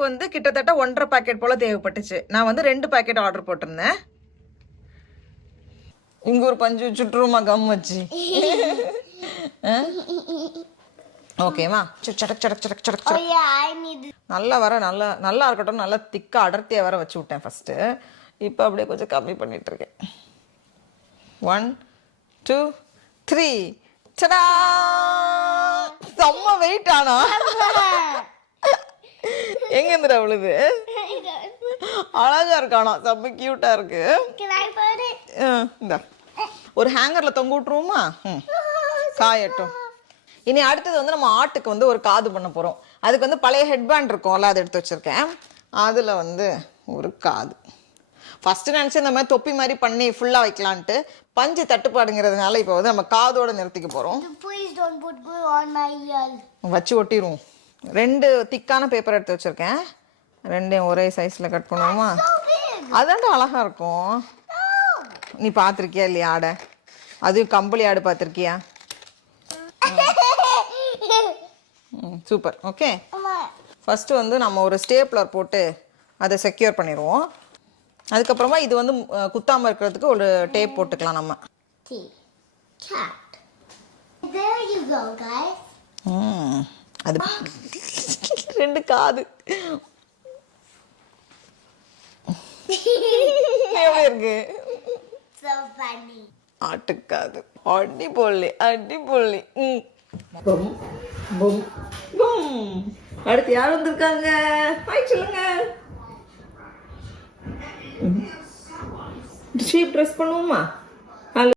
எனக்கு வந்து கிட்டத்தட்ட 1.5 பாக்கெட் போல தேவைப்பட்டுச்சு. நான் வந்து 2 பாக்கெட் ஆர்டர் போட்டிருந்தேன். இங்க ஒரு பஞ்சு வச்சுட்டுருமா கம் வச்சு. ஓகேவா? சடக் சடக் சடக் சடக் சடக். நல்லா வர நல்லா இருக்கட்டும். நல்லா திக்கா அடர்த்தியா வர வச்சு விட்டேன் ஃபர்ஸ்ட். இப்போ அப்படியே கொஞ்சம் கம்மி பண்ணிட்டு இருக்கேன். 1 2 3 சடா! செம்ம வெயிட் ஆனா. எங்க இருந்து அவ்வளவு அழகா இருக்கானா, செம்ம கியூட்டா இருக்கு. இந்த ஒரு ஹேங்கர்ல தொங்க விட்டுருவோமா? காயட்டும். இனி அடுத்தது வந்து நம்ம ஆட்டுக்கு வந்து ஒரு காது பண்ண போறோம். அதுக்கு வந்து பழைய ஹெட்பேண்ட் இருக்கும்ல, அதை எடுத்து வச்சிருக்கேன். அதுல வந்து ஒரு காது. ஃபர்ஸ்ட் நினைச்சு இந்த மாதிரி தொப்பி மாதிரி பண்ணி ஃபுல்லா வைக்கலான்ட்டு பஞ்சு தட்டுப்பாடுங்கிறதுனால இப்போ வந்து நம்ம காதோட நிறுத்திக்க போறோம். வச்சு ஒட்டிடுவோம். 2 திக்கான பேப்பர் எடுத்து வச்சிருக்கேன். 2 ஒரே சைஸ்ல கட் பண்ணுவோமா? அதான்டா அழகா இருக்கும். நீ பாத்திருக்கியா இல்லையா ஆடை? அதுவும் கம்பளி ஆடு பாத்திருக்கியா? சூப்பர். ஓகே, ஃபர்ஸ்ட் வந்து நம்ம ஒரு ஸ்டேப்லர் போட்டு அதை செக்யூர் பண்ணிடுவோம். அதுக்கப்புறமா இது வந்து குத்தாம இருக்கிறதுக்கு ஒரு டேப் போட்டுக்கலாம் நம்ம. அது 2 காது எப்படி இருக்கு? ஆட்டுக்காது. அடிப்பொல்லி அடிப்பொல்லி. அடுத்து யார் வந்திருக்காங்க? ஹாய் சொல்லுங்க. ஷேப் ட்ரெஸ் பண்ணுவோமா?